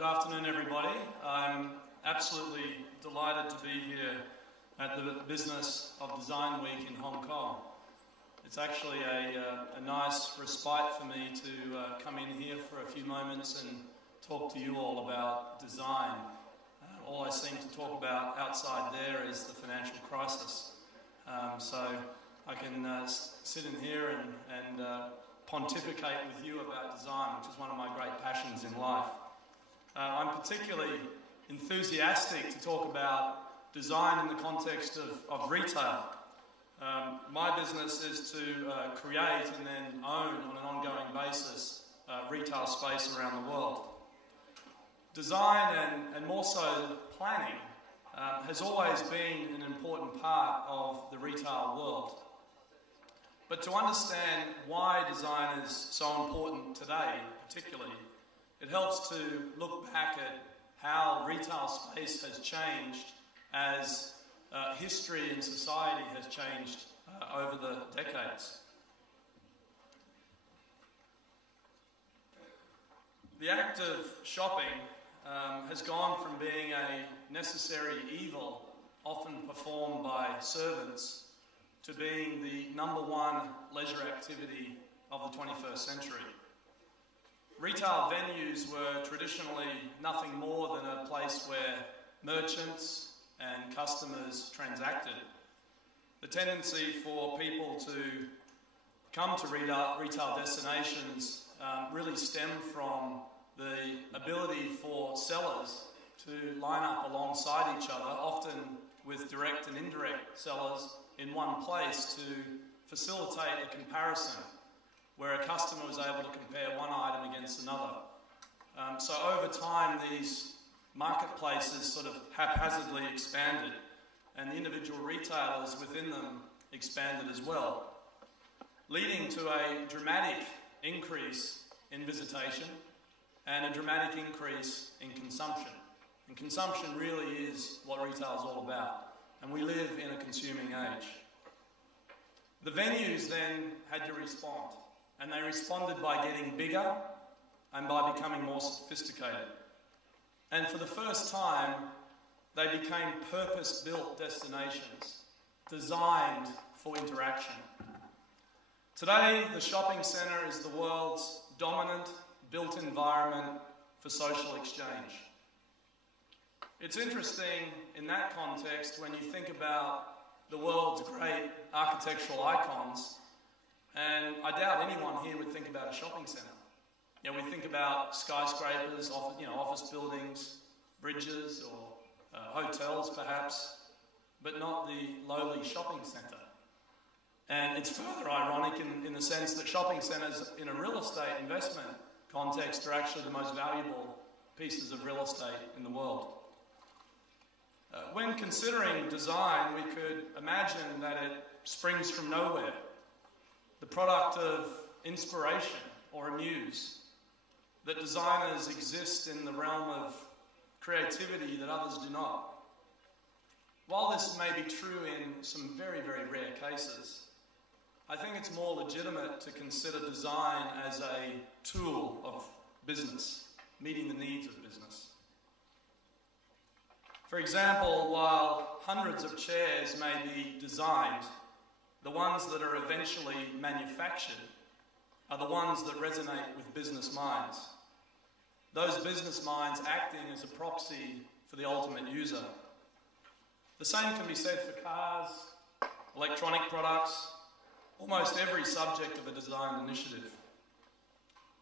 Good afternoon, everybody. I'm absolutely delighted to be here at the Business of Design Week in Hong Kong. It's actually a nice respite for me to come in here for a few moments and talk to you all about design. All I seem to talk about outside there is the financial crisis. So I can sit in here and pontificate with you about design, which is one of my great passions in life. I'm particularly enthusiastic to talk about design in the context of retail. My business is to create and then own on an ongoing basis retail space around the world. Design and more so planning has always been an important part of the retail world. But to understand why design is so important today, particularly, it helps to look back at how retail space has changed as history and society has changed over the decades. The act of shopping has gone from being a necessary evil, often performed by servants, to being the #1 leisure activity of the 21st century. Retail venues were traditionally nothing more than a place where merchants and customers transacted. The tendency for people to come to retail destinations really stemmed from the ability for sellers to line up alongside each other, often with direct and indirect sellers in one place, to facilitate a comparison where a customer was able to compare one item against another. So over time, these marketplaces sort of haphazardly expanded, and the individual retailers within them expanded as well, leading to a dramatic increase in visitation and a dramatic increase in consumption. And consumption really is what retail is all about, and we live in a consuming age. The venues then had to respond. And they responded by getting bigger and by becoming more sophisticated. And for the first time, they became purpose-built destinations, designed for interaction. Today, the shopping centre is the world's dominant built environment for social exchange. It's interesting in that context when you think about the world's great architectural icons. And I doubt anyone here would think about a shopping centre. You know, we think about skyscrapers, office buildings, bridges, or hotels perhaps, but not the lowly shopping centre. And it's further ironic in the sense that shopping centres in a real estate investment context are actually the most valuable pieces of real estate in the world. When considering design, we could imagine that it springs from nowhere, the product of inspiration or a muse, that designers exist in the realm of creativity that others do not. While this may be true in some very, very rare cases, I think it's more legitimate to consider design as a tool of business, meeting the needs of business. For example, while hundreds of chairs may be designed, the ones that are eventually manufactured are the ones that resonate with business minds. Those business minds acting as a proxy for the ultimate user. The same can be said for cars, electronic products, almost every subject of a design initiative.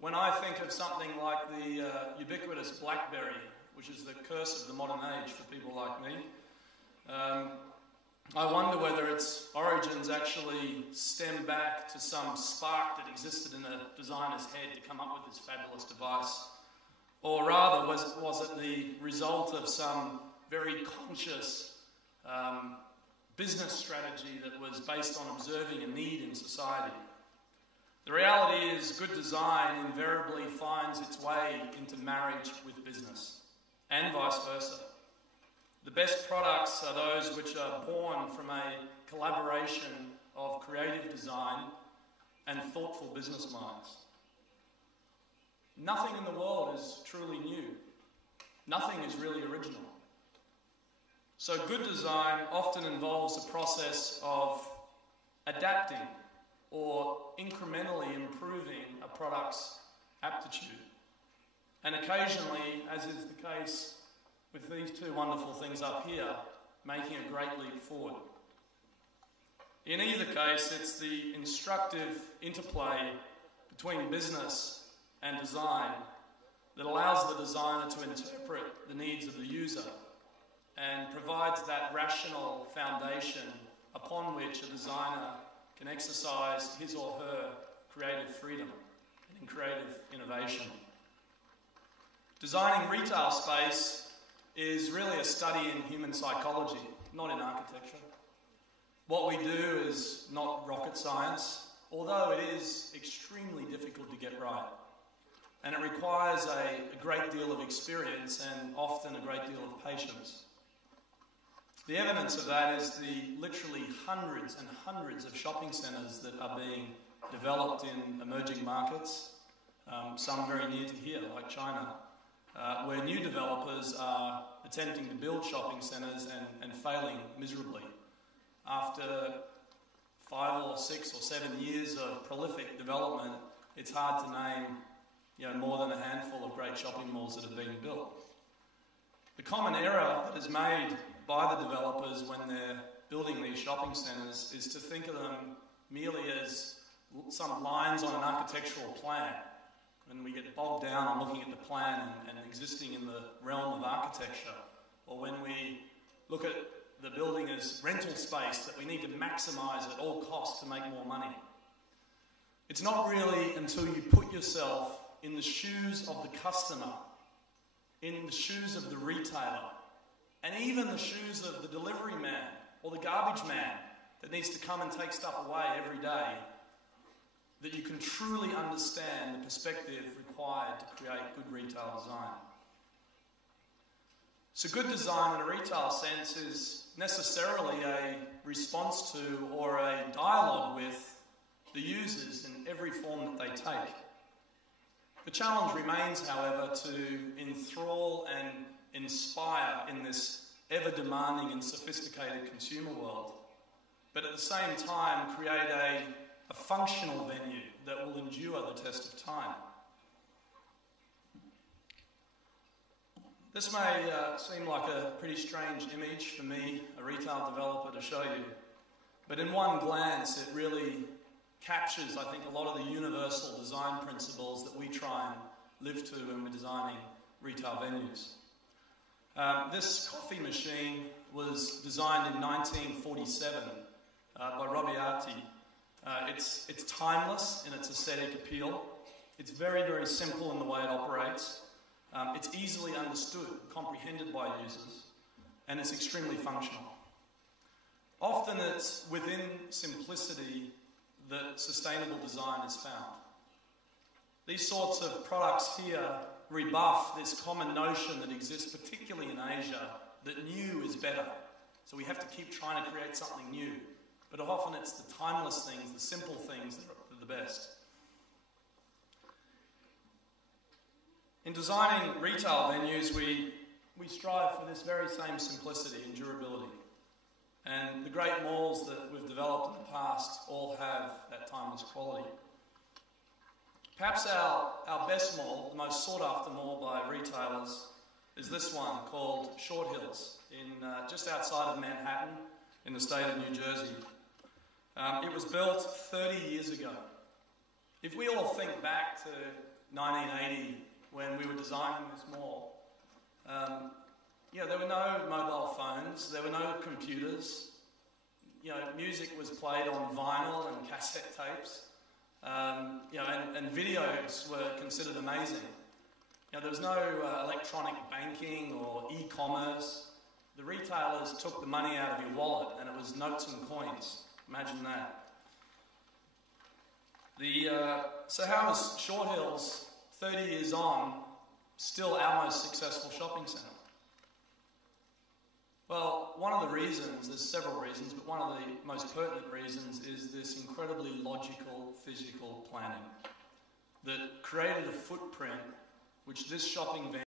When I think of something like the ubiquitous BlackBerry, which is the curse of the modern age for people like me, I wonder whether its origins actually stem back to some spark that existed in a designer's head to come up with this fabulous device. Or rather, was it the result of some very conscious business strategy that was based on observing a need in society? The reality is, good design invariably finds its way into marriage with business, and vice versa. The best products are those which are born from a collaboration of creative design and thoughtful business minds. Nothing in the world is truly new. nothing is really original. So good design often involves a process of adapting or incrementally improving a product's aptitude. And occasionally, as is the case with these two wonderful things up here, making a great leap forward. In either case, it's the instructive interplay between business and design that allows the designer to interpret the needs of the user and provides that rational foundation upon which a designer can exercise his or her creative freedom and creative innovation. Designing retail space is really a study in human psychology, not in architecture. What we do is not rocket science, although it is extremely difficult to get right. And it requires a great deal of experience and often a great deal of patience. The evidence of that is the literally hundreds and hundreds of shopping centres that are being developed in emerging markets, some very near to here, like China, where new developers are attempting to build shopping centres and failing miserably. After 5 or 6 or 7 years of prolific development, it's hard to name more than a handful of great shopping malls that have been built. The common error that is made by the developers when they're building these shopping centres is to think of them merely as some lines on an architectural plan. When we get bogged down on looking at the plan and existing in the realm of architecture, or when we look at the building as rental space that we need to maximise at all costs to make more money. It's not really until you put yourself in the shoes of the customer, in the shoes of the retailer, and even the shoes of the delivery man or the garbage man that needs to come and take stuff away every day, that you can truly understand the perspective required to create good retail design. So good design in a retail sense is necessarily a response to or a dialogue with the users in every form that they take. The challenge remains, however, to enthrall and inspire in this ever-demanding and sophisticated consumer world, but at the same time create a functional venue that will endure the test of time. This may seem like a pretty strange image for me, a retail developer, to show you, but in one glance it really captures, I think, a lot of the universal design principles that we try and live to when we're designing retail venues. This coffee machine was designed in 1947 by Robiati. It's timeless in its aesthetic appeal. It's very, very simple in the way it operates. It's easily understood, comprehended by users, and it's extremely functional. Often it's within simplicity that sustainable design is found. These sorts of products here rebuff this common notion that exists, particularly in Asia, that new is better. So we have to keep trying to create something new. But often it's the timeless things, the simple things that are the best. In designing retail venues, we strive for this very same simplicity and durability. And the great malls that we've developed in the past all have that timeless quality. Perhaps our best mall, the most sought after mall by retailers, is this one called Short Hills, just outside of Manhattan in the state of New Jersey. It was built 30 years ago. If we all think back to 1980 when we were designing this mall, there were no mobile phones, there were no computers. Music was played on vinyl and cassette tapes. And videos were considered amazing. There was no electronic banking or e-commerce. The retailers took the money out of your wallet and it was notes and coins. Imagine that. So how is Short Hills, 30 years on, still our most successful shopping centre? Well, one of the reasons, there's several reasons, but one of the most pertinent reasons is this incredibly logical physical planning that created a footprint which this shopping venue